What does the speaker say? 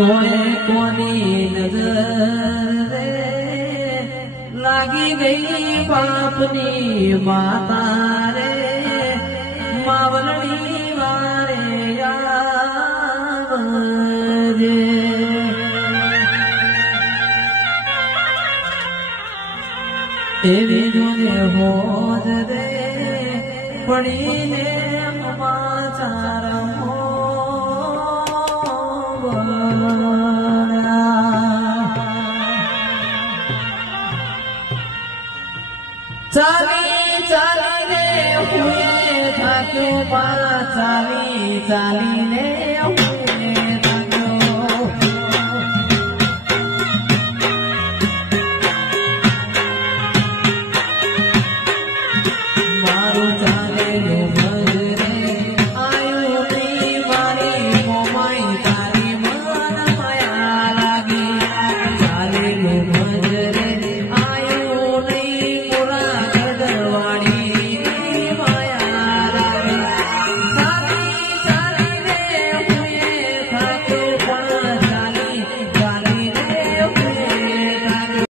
તોય કોની નજર રે લાગી ગઈ બાપની માતા રે માવલડી વારે આવજે એવી જોને હોજ રે પડીને સમાચાર ચાલી ચાલીને હુએ થાક્યો પા ચાલી ચાલીને હુએ થાક્યો મારું ચાલેલું ઘર રે આયુની મારી મોમાઈ